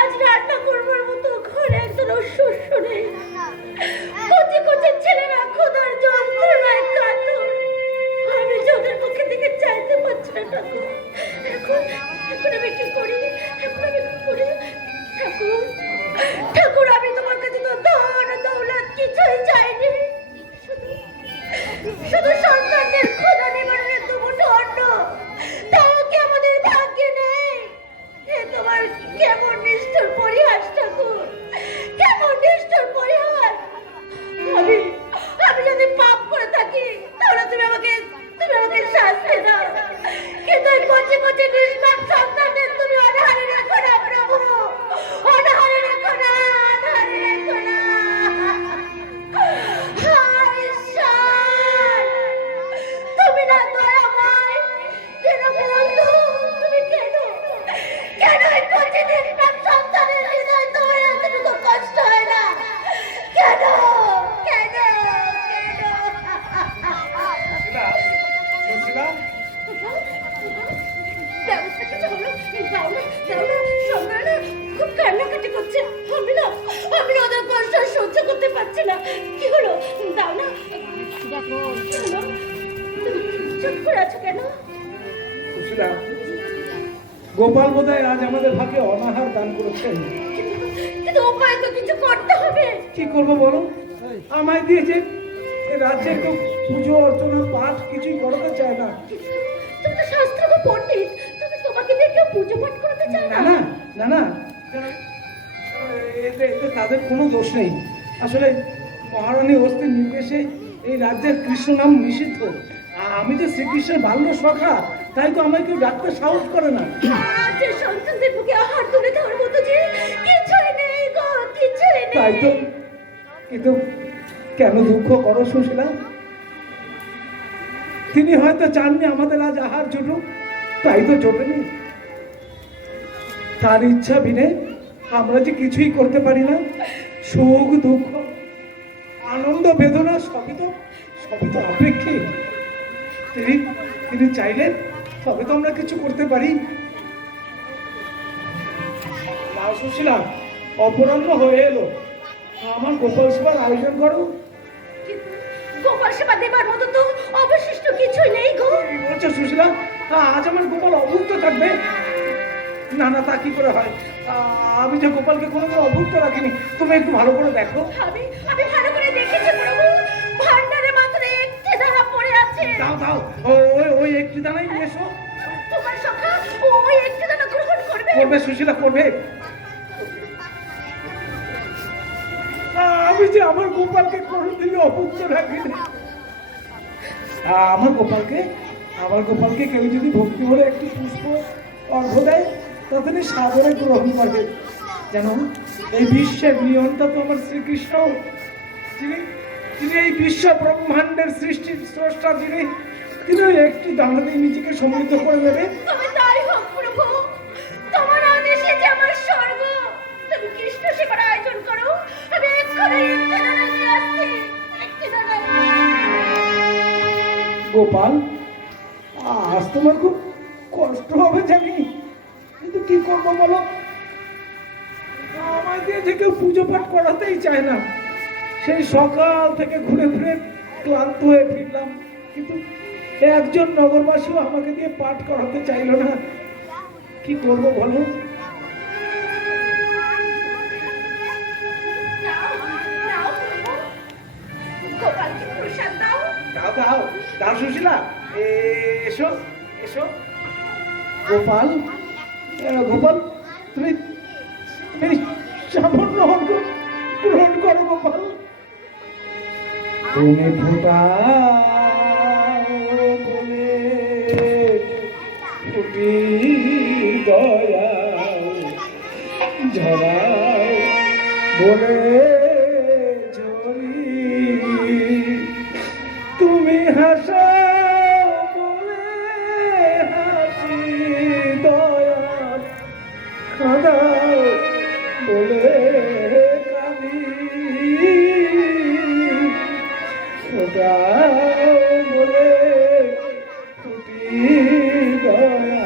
আজ রান্না করবার মতো ঘরে একজন শস্য নেই। কচি কচি ছেলেরা ক্ষুধার যন্ত্রণায় কাতর। আমি যে ওদের মুখে দিকে চাইতে পারছি না ঠাকুর। এখন এখন আমি কি করি? ঠাকুর ঠাকুর, আমি তোমার কাছে তো ধন দৌলত কিছুই চাইনি, শুধু সন্তানদের ক্ষুধা নিবারণের দুমুঠো অন্ন, তাও কি আমাদের ভাগ্যে নেই? এ তোমার কেমন নিষ্ঠুর পরিহাস ঠাকুর, কেমন নিষ্ঠুর পরিহাস। আমি আমি যদি পাপ করে থাকি তাহলে তুমি আমাকে শাস্তি দাও, কিন্তু কচি কচি নিষ্পাপ সন্তানদের তুমি অনাহারে রেখো না প্রভু, অনাহারে রেখো না, অনাহারে রেখো না। তুমি না দয়াময়, কেন বন্ধু, তুমি কেন কেন এই কচি নিষ্পাপ সন্তানের হৃদয় তোমার এতটুকু কষ্ট হয় না? কেন কেন ব্যবস্থা কিছু হলো? যাও না সন্ধ্যা না খুব কান্নাকাটি করছে। আমি না ওদের কষ্ট সহ্য করতে পারছি না। কি হলো? দাও না, দেখো চুপ করে আছো কেন? গোপাল বোধহয় আজ আমাদের ভাগে অনাহার দান করেছেন, কিন্তু উপায় তো কিছু করতে হবে। কি করবো বলো? আমায় দিয়েছে রাজ্যে তো পুজো অর্চনা পাঠ কিছুই করাতে চায় না। তুমি তো শাস্ত্র পণ্ডিত, তুমি তোমাকে দিয়ে কেউ পুজো পাঠ করাতে চায় না? না না না, এতে তাদের কোনো দোষ নেই। আসলে মহারানী হস্তির নির্দেশে এই রাজ্যের কৃষ্ণ নাম নিষিদ্ধ। আমি যে শ্রীকৃষ্ণের বাল্য সখা, তাই তো আমায় কেউ ডাকতে সাহস করে না। যে সন্তানদের বুকে আহার তুলে দেওয়ার মতো যে কিছুই নেই গো, কিছুই নেই। তাই তো, কিন্তু কেন দুঃখ করো সুশীলা? তিনি হয়তো চাননি আমাদের আজ আহার জুটুক, তাই তো জোটেনি। তার ইচ্ছা বিনে আমরা যে কিছুই করতে পারি না। সুখ দুঃখ আনন্দ বেদনা সবই তো আপেক্ষিক। তিনি চাইলে তবে তো আমরা কিছু করতে পারি। না সুশীলা, অপরাহ্ন হয়ে এলো, আমার গোপাল সেবার আয়োজন করো। গোপাল সেবা দেবার মতো তো অবশিষ্ট কিছুই নেই গো। কি বলছো সুশীলা? আজ আমার গোপাল অভুক্ত থাকবে? না না, তা কি করে হয়? আমি যে গোপালকে কোনোদিন অভুক্ত রাখিনি। তুমি একটু ভালো করে দেখো। আমি ভালো করে দেখেছি প্রভু, ভান্ডারে মাত্র একটি দানা পড়ে আছে। দাও ওই একটি দানাই নিয়ে এসো। তোমার সখা ওই একটি দানা গ্রহণ করবে? করবে সুশীলা, করবে। আমি যে আমার গোপালকে কোনোদিন অভুক্ত রাখিনি। আমার গোপালকে কেউ যদি ভক্তি ভরে একটি পুষ্প অর্ঘ্য দেয়, তখনই সাদরে গ্রহণ করে। যেন এই বিশ্বের নিয়ন্তা তো আমার শ্রীকৃষ্ণ, যিনি এই বিশ্ব ব্রহ্মাণ্ডের সৃষ্টির স্রষ্টা, তিনি একটি দানা দিয়ে নিজেকে সম্মিলিত করে দেবে। তবে তাই হোক প্রভু, তোমার আদেশে যে আমার স্বর্গ। তুমি কৃষ্ণ সেবার আয়োজন করো, আমি এক্ষুনি একটি দানা নিয়ে আসছি, একটি দানা। গোপাল, আজ তোমার খুব কষ্ট হবে জানি, কিন্তু কি করবো বলো? আমায় দিয়ে যে কেউ পুজো পাঠ করাতেই চায় না। সেই সকাল থেকে ঘুরে ঘুরে ক্লান্ত হয়ে ফিরলাম, কিন্তু একজন নগরবাসীও আমাকে দিয়ে পাঠ করাতে চাইলো না। কি করবো বলো? গোপালকে প্রসাদ দাও। দাও সুশীলা, এসো। গোপাল, তুমি সামান্য গ্রহণ করো গোপাল। তুমি ফুটাও বলে ফুটি দয়া ঝরাও বলে ঝরি, তুমি হাসাও বলে হাসি, দয়া কাঁদাও বলে কাঁদি, ফোটাও বলে ফুটি দয়া।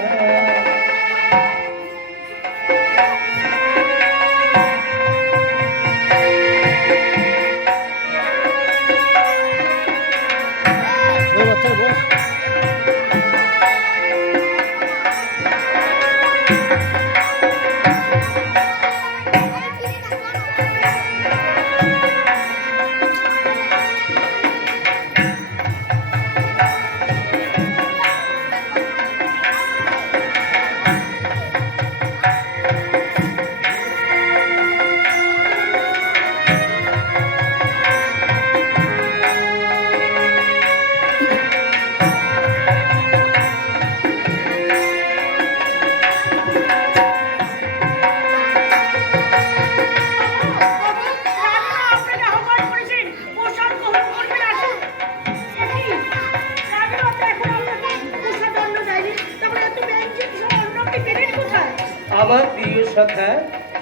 আমার প্রিয় সখা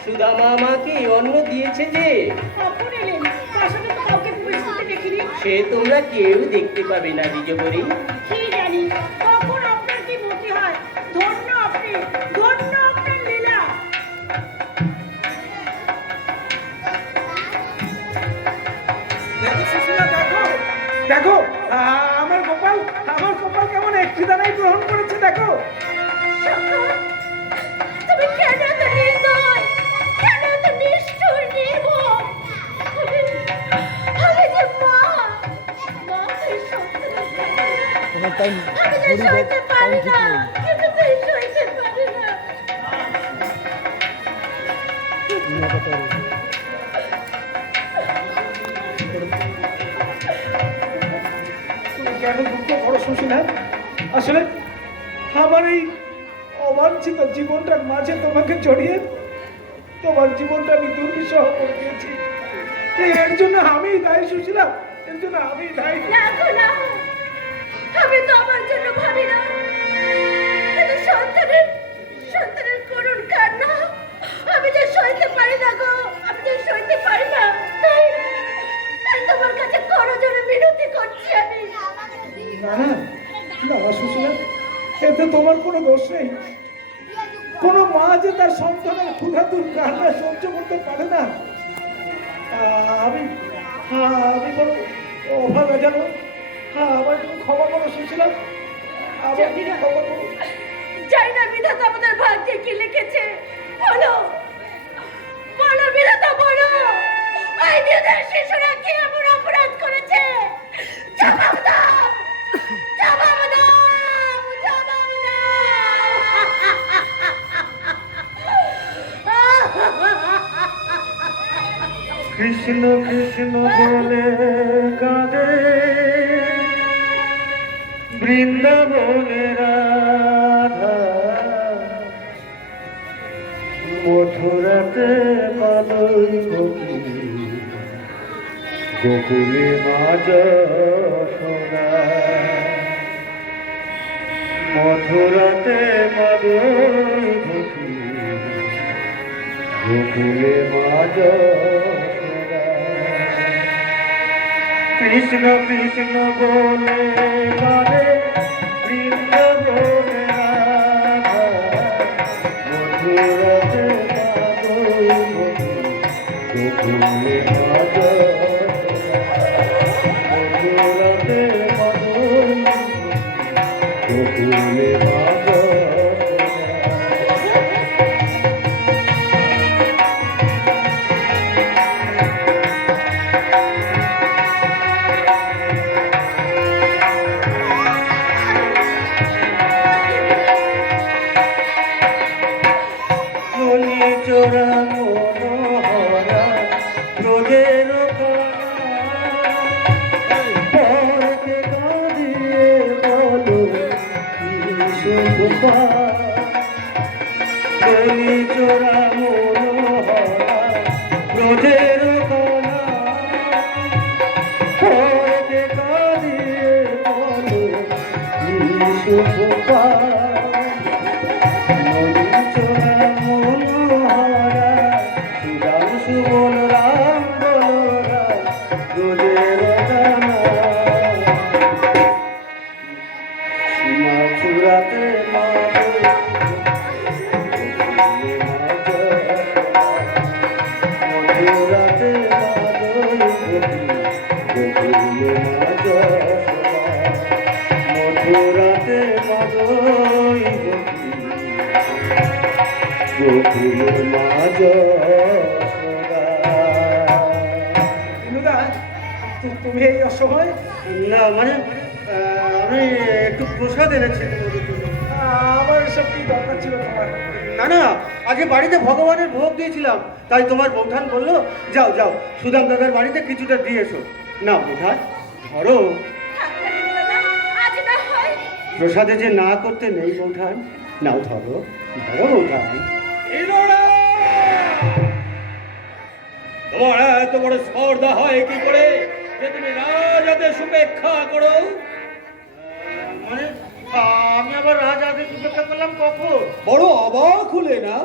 সুদামা আমাকে অন্ন দিয়েছে যে সে তোমরা কেউ দেখতে পাবে না দ্বিজবরী। দেখো আমার গোপাল কেমন একটি দানাই গ্রহণ করেছে দেখো। তুমি কেন এত নির্দয়, কেন এত নিষ্ঠুর নির্মম? আমি যে মা, মাকে সন্তান আমি যে সইতে পারি না, কিছুতেই সইতে পারি না। তুমি কেন দুঃখ করো সুশীলা? আসলে আমার এই অবাঞ্ছিত জীবনটার মাঝে তোমাকে জড়িয়ে তোমার জীবনটা আমি দুর্বিষহ করে দিয়েছি। এর জন্য আমি দায়ী সুশীলা, এর জন্য আমি দায়ী। না, আমি তো আমার জন্য ভাবি না, কিন্তু সন্তানের করুণ কান্না আমি যে সইতে পারি না গো, আমি যে সইতে পারি না। তাই তোমার কাছে করজোড়ে মিনতি করছি আমি। না সুশীলা, এতে তোমার কোনো দোষ নেই। কোনো মা যে তার সন্তানের ক্ষুধাতুর কান্না সহ্য করতে পারে না, আমি বড় অভাগা জানো। আমার তুমি ক্ষমা করো সুশীলা, আমার ক্ষমা করো। জানি না বিধাতা আমাদের ভাগ্যে কি লিখেছে। বলো বিধাতা, বলো ওই নির্দোষ শিশুরা কি এমন অপরাধ করেছে? জবাব দাও, জবাব দাও, জবাব দাও। কৃষ্ণ কৃষ্ণ বলে কাঁদে বৃন্দাবনে রাধা, মথুরাতে মালই গোকুলে মা যশোদা, মথুরাতে মালই গোকুলে মা যশোদা। কৃষ্ণ কৃষ্ণ বলে কাঁদে বৃন্দাবনে রাধা, মথুরাতে মালই গোকুলে মা যশোদা, মথুরাতে মালই গোকুলে মা যশোদা। চোরা মনোহরা রোজের পরকে কাঁদিয়ে বলো চোরা মনোহরা রোজের পরকে কাঁদিয়ে বলো শুভা। মথুরা গোকুল মা যশোদা। বিনুদা, তুমি এই অসময়? না মানে আমি একটু প্রসাদ এনেছি তোমাদের জন্য। আমার এসব কি দরকার ছিল তোমার? না না, আজকে বাড়িতে ভগবানের ভোগ দিয়েছিলাম, তাই তোমার বৌঠান বললো যাও যাও সুদাম দাদার বাড়িতে কিছুটা দিয়ে এসো। না বৌঠান, ধরো। আজ না হয় প্রসাদে যে না করতে নেই বৌঠান, নাও ধরো ধরো বৌঠান। তোমার এত বড় স্পর্ধা হয় কি করে যে তুমি রাজাদের উপেক্ষা করো? মানে আমি আবার রাজাদের উপেক্ষা করলাম কখন? বড় অবাক হলে না?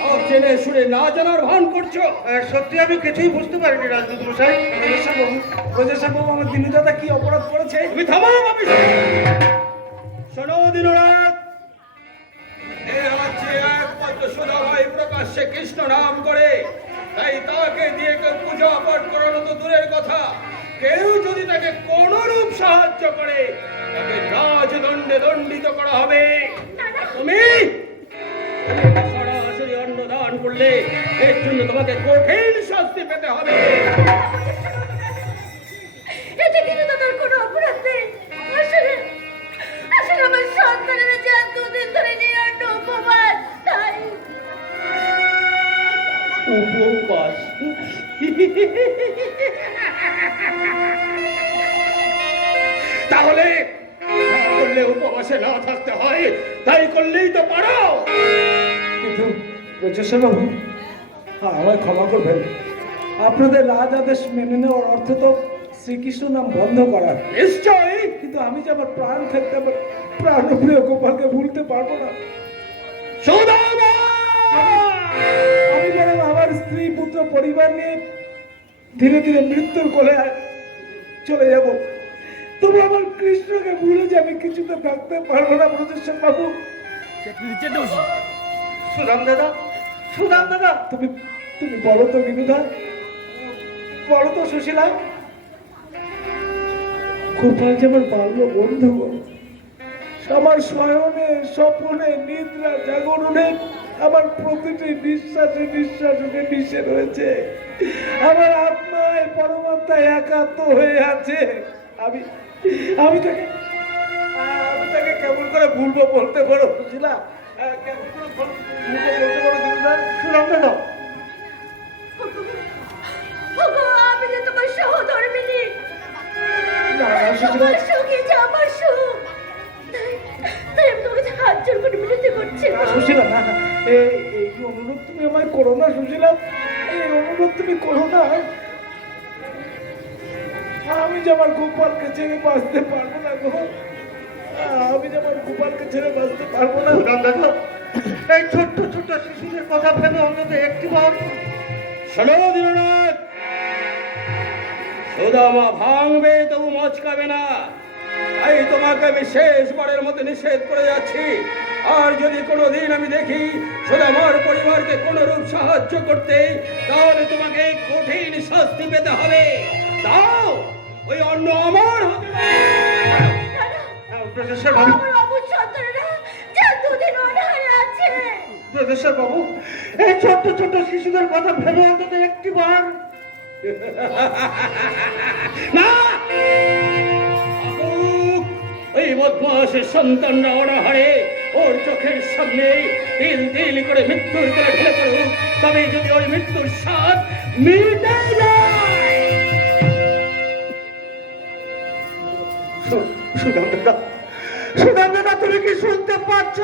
সব জেনে শুনে না জানার ভান করছো। সত্যি আমি কিছুই বুঝতে পারিনি রাজদূত মশাই। প্রজেশা বাবু, আমার দিনুদাদা কি অপরাধ করেছে? তুমি থামো আমি শোনো দিনরাত, এই রাজ্যে একমাত্র সুদামাই প্রকাশ্যে কৃষ্ণ নাম করে, তাই তাকে দিয়ে কেউ পূজা পাঠ করানো তো দূরের কথা, কেউ যদি তাকে কোন রূপ সাহায্য করে তাকে রাজদণ্ডে দণ্ডিত করা হবে। তুমি সরাসরি অন্ন দান করলে এর জন্য তোমাকে কঠিন শাস্তি পেতে হবে। এতে কিন্তু তাদের কোনো অপরাধ নেই। আসলে আসলে আমার সন্তানেরা যে এতদিন ধরে নিরন্ন উপবাস, তাই উপবাস? তাহলে করলে উপবাসে না থাকতে হয়, তাই করলেই তো পারো। কিন্তু প্রজেশা বাবু, আমায় ক্ষমা করবেন। আপনাদের রাজ আদেশ মেনে নেওয়ার অর্থ তো শ্রীকৃষ্ণ নাম বন্ধ করা। নিশ্চয়ই। কিন্তু আমি যে আমার প্রাণ থাকতে আমার প্রাণপ্রিয় গোপালকে ভুলতে পারবো না। সুদামা! আমি যেন আমার স্ত্রী পুত্র পরিবার নিয়ে ধীরে ধীরে মৃত্যুর কোলে চলে যাব, তবু আমার কৃষ্ণকে ভুলে যে আমি কিছুতে থাকতে পারবো না। প্রজেশা বাবু, সুদাম দাদা, সুদাম দাদা, তুমি তুমি বলো তো বিনুদা, বলো তো সুশীলা, গোপাল যে আমার বাল্য বন্ধু, আমার শয়নে স্বপনে নিদ্রা জাগরণে আমার প্রতিটি নিঃশ্বাসে নিঃশ্বাসে মিশে রয়েছে। আমার আত্মায় পরমাত্মায় একাত্ম হয়ে আছে। আমি আমি তাকে কেমন করে ভুলবো বলতে পারো সুশীলা? কেমন করে ভুলবো বলতে পারো বিনুদা? সুদাম দাদা। ওগো, আমি যে তোমার সহধর্মিনী, না, সুশীলা, তোমার সুখই যে আমার সুখ। তাই আমি তোমাকে হাত জোর করে বিনতি করছি। না, সুশীলা, না, এই অনুরোধ তুমি আমায় করো না সুশীলা, এই অনুরোধ তুমি করো না। আমি যে আমার গোপালকে ছেড়ে বাঁচতে পারবো না গো, আমি যে আমার গোপালকে ছেড়ে বাঁচতে পারবো না। সুদাম দাদা, এই ছোট্ট ছোট্ট শিশুদের কথা ভেবে অন্তত একটিবার শোনো দিনরাত, সুদামা ভাঙবে তবু মচকাবে না, তাই তোমাকে আমি শেষবারের মতো নিষেধ করে যাচ্ছি। আর যদি কোনোদিন আমি দেখি সুদামার পরিবারকে কোনো রূপ সাহায্য করতে, তাহলে তোমাকে কঠিন শাস্তি পেতে হবে। তাও ওই অন্ন আমার হবে না। প্রফেসর বাবু, আমার অবুঝ সন্তানেরা যে দুদিন অনাহারে আছে। প্রফেসর বাবু, এই ছোট্ট ছোট্ট শিশুদের কথা ভেবে অন্তত একটিবার। না, থাকুক, ওই বদমাসের সন্তানরা অনাহারে ওর চোখের সামনে তিল তিল করে মৃত্যুর করে ঢেলে পড়ুক, তবে যদি ওই মৃত্যুর স্বাদ মিটে যায়। সুদাম দাদা, সুদাম দাদা, তুমি কি শুনতে পাচ্ছ?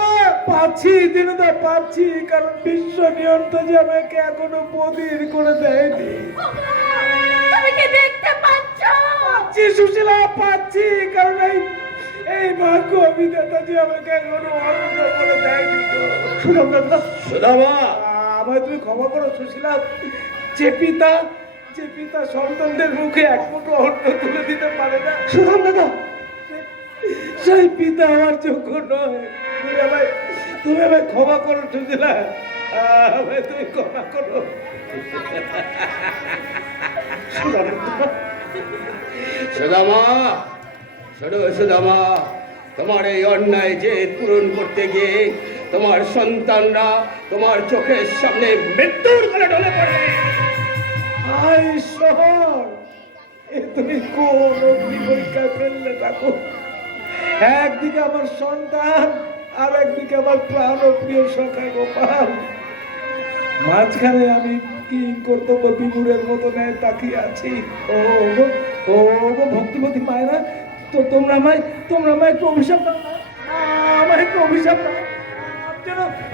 পাচ্ছি দিনুদা, পাচ্ছি, কারণ বিশ্ব নিয়ন্ত্রণ যে আমাকে এখনো বধির করে দেয়নি। ওগো, তুমি কি দেখতে পাচ্ছ? পাচ্ছি সুশীলা, পাচ্ছি, কারণ এই ভাগ্য বিধাতা যে আমাকে এখনো অন্ধ করে দেয়নি গো। সুদাম দাদা, সুদামা, আমায় তুমি ক্ষমা করো সুশীলা। যে পিতা সন্তানদের মুখে এক মুঠো অন্ন তুলে দিতে পারে না, সুদাম দাদা, সেই পিতা আমার যোগ্য নয়। তুমি আমায় ক্ষমা করো সুশীলা, আমায় তুমি ক্ষমা করো। সুদাম দাদা, সুদামা, শোনো সুদামা, তোমার এই অন্যায় জেদ পূরণ করতে গিয়ে তোমার সন্তানরা তোমার চোখের সামনে মৃত্যুর কোলে ঢলে পড়বে। হায় ঈশ্বর, এ তুমি কোন অগ্নি পরীক্ষায় ফেললে থাকো। একদিকে আমার সন্তান, আর একদিকে আমার প্রাণ ও প্রিয় সখা গোপাল, মাঝখানে আমি কি কর্তব্য বিমূঢ়ের মতো ন্যায় তাকিয়ে আছি। ও গো, ও গো ভক্তিমতী মায়েরা, তো তোমরা আমায় একটু অভিশাপ দাও না, আমায় একটু অভিশাপ দাও।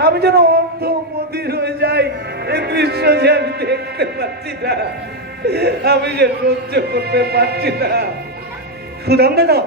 আমি যেন অন্ধ মন্দির হয়ে যাই, এই দৃশ্য যে আমি দেখতে পাচ্ছি না, আমি যে সহ্য করতে পারছি না। সুদাম দাদা,